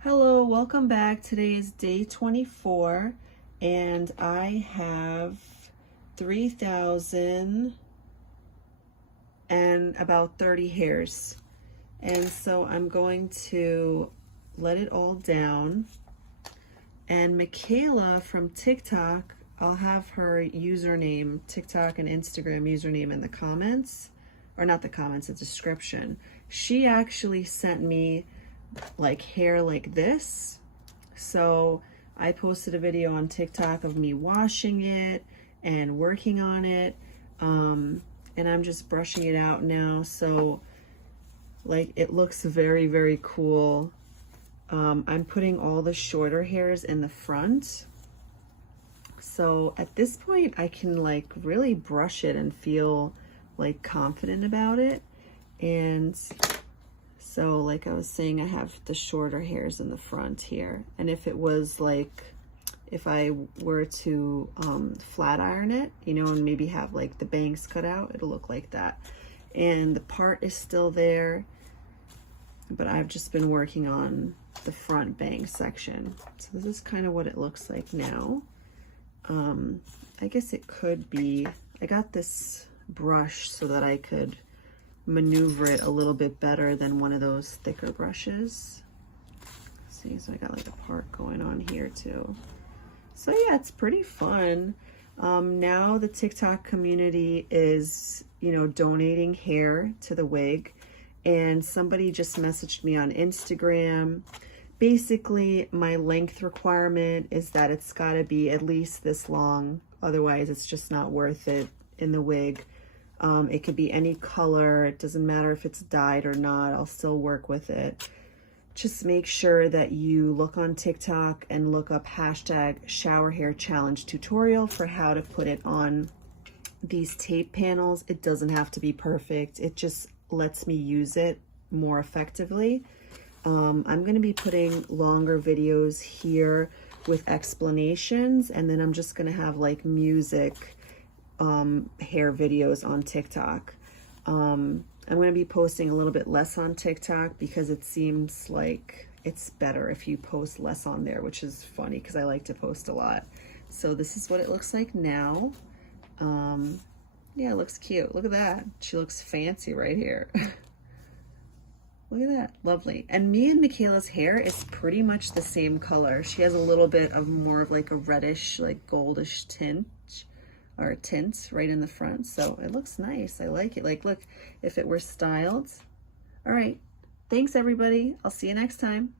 Hello, welcome back. Today is day 24 and I have 3,000 and about 30 hairs. And so I'm going to let it all down. And Michela from TikTok, I'll have her username, TikTok and Instagram username in the comments, or not the comments, the description. She actually sent me like hair like this. So I posted a video on TikTok of me washing it and working on it. And I'm just brushing it out now. So like it looks very, very cool. I'm putting all the shorter hairs in the front. So at this point I can like really brush it and feel like confident about it. And so like I was saying, I have the shorter hairs in the front here. And if it was like, if I were to flat iron it, you know, and maybe have like the bangs cut out, it'll look like that. And the part is still there, but I've just been working on the front bang section. So this is kind of what it looks like now. I guess it could be, I got this brush so that I could maneuver it a little bit better than one of those thicker brushes. See, so I got like a part going on here too. So yeah, it's pretty fun. Now the TikTok community is, you know, donating hair to the wig, and somebody just messaged me on Instagram. Basically, my length requirement is that it's got to be at least this long, otherwise it's just not worth it in the wig. It could be any color. It doesn't matter if it's dyed or not. I'll still work with it. Just make sure that you look on TikTok and look up hashtag showerhairchallenge tutorial for how to put it on these tape panels. It doesn't have to be perfect. It just lets me use it more effectively. I'm going to be putting longer videos here with explanations, and then I'm just going to have like music hair videos on TikTok. I'm going to be posting a little bit less on TikTok because it seems like it's better if you post less on there, which is funny because I like to post a lot. So this is what it looks like now. Yeah, it looks cute. Look at that. She looks fancy right here. Look at that. Lovely. And me and Michela's hair is pretty much the same color. She has a little bit of more of like a reddish, like goldish tint right in the front. So it looks nice. I like it. Like, look, if it were styled. All right. Thanks, everybody. I'll see you next time.